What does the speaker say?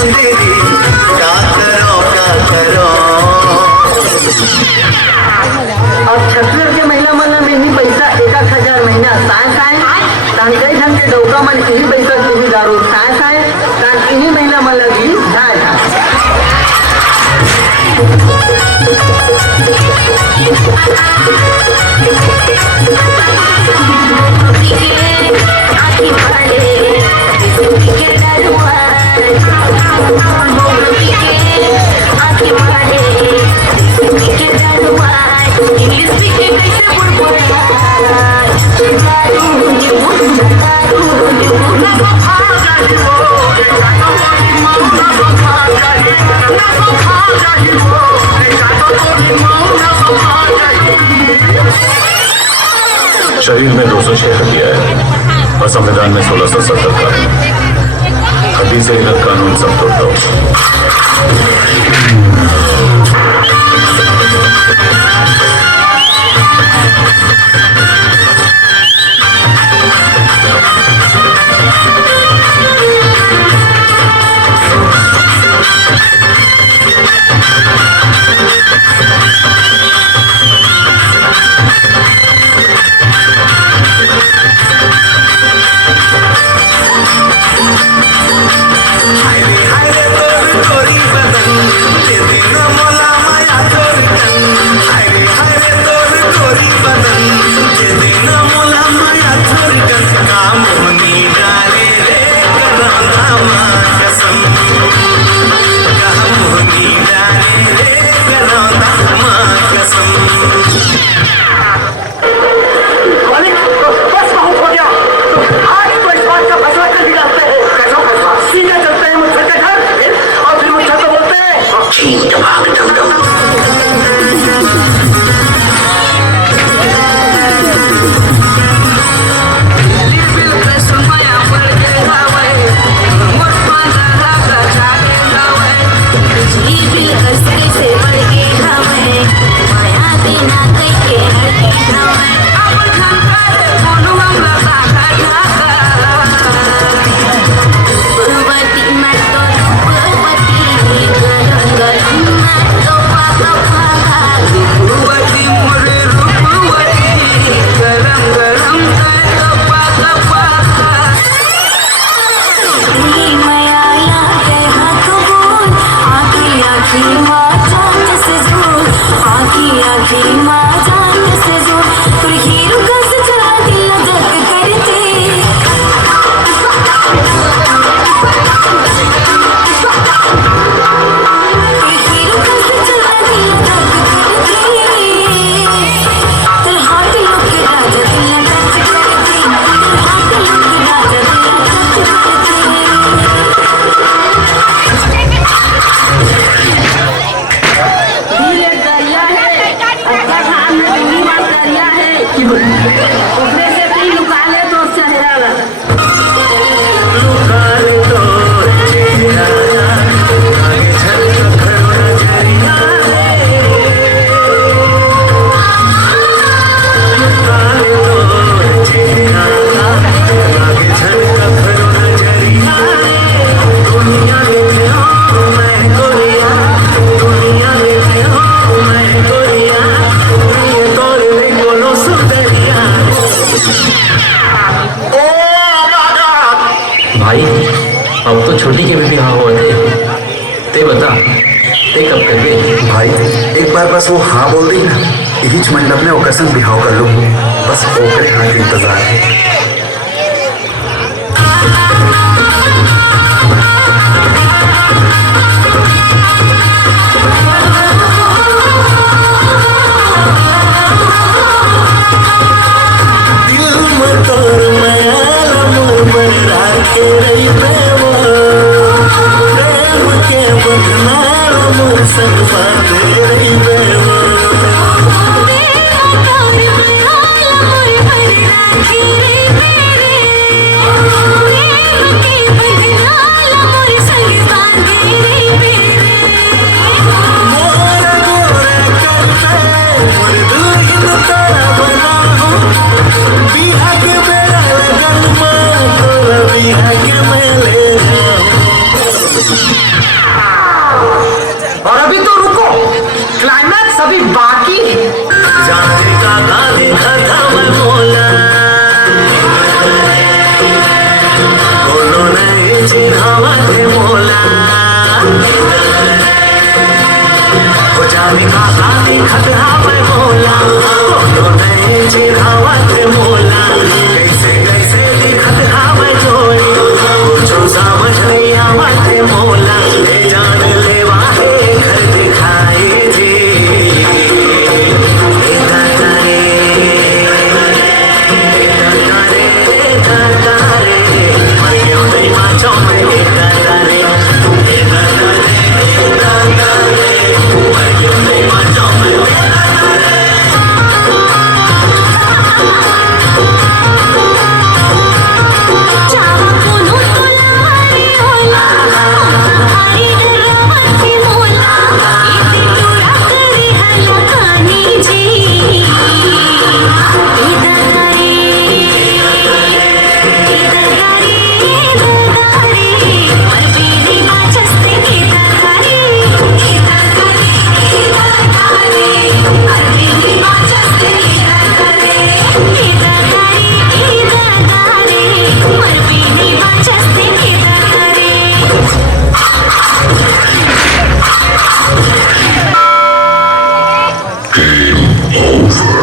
सुंदरी क्या करो। अब छत्तीसगढ़ के महिला मन में ही पैसा 1,000 महीना साय तान कई ढंग के डौका मन यही पैसा यही दारू साय तान यही महिला मन लगी जाए शरीर में 206 हड्डियां है और संविधान में 1670 का है। हड्डी से लेकर कानून सब तोड़ता हूं। भाई अब तो छोटी के भी बिहार हुआ थे। ते बता ते कब कर गए? भाई एक बार बस वो हाँ बोल दी ना, यही मंडप में ओकर संग बिहाव कर लो। बस ओकरे हाँ के इंतजार है। Yeah. और अभी तो रुको, क्लाइमैक्स अभी बाकी है। जाने का गाली खाता मैं मोला उन्होंने चिढ़ावा थे मोला वो जाने का गाली खाता मैं मोला उन्होंने चिढ़ावा थे मोला कैसे कैसे दिखत हमें जोड़ी कुछ समझ नहीं आवत मोला ले जान लेवा है घर दिखाए जी Game over.